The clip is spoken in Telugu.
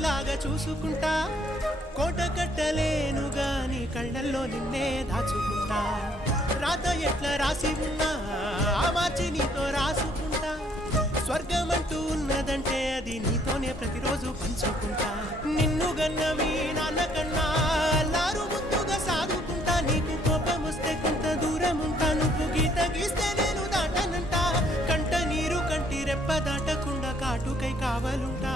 రాణిలాగా చూసుకుంటా కోట కట్టలేను గాని కళ్ళల్లో నిన్నే దాచుకుంటా రాత ఎట్లా రాసి ఉన్నా ఆ మార్చి నీతో రాసుకుంటా స్వర్గమంటూ ఉన్నదంటే అది నీతోనే ప్రతిరోజు పంచుకుంటా నిన్ను గన్నవి నాన్న కన్నా అల్లారు ముద్దుగా సాదుకుంటా నీకు కోపం వస్తే కొంత దూరం ఉంటా నువ్వు గీత గీస్తే నేను దాటనంటా కంట నీరు కంటి రెప్ప దాటకుండా కాటుకై కావాలుంటా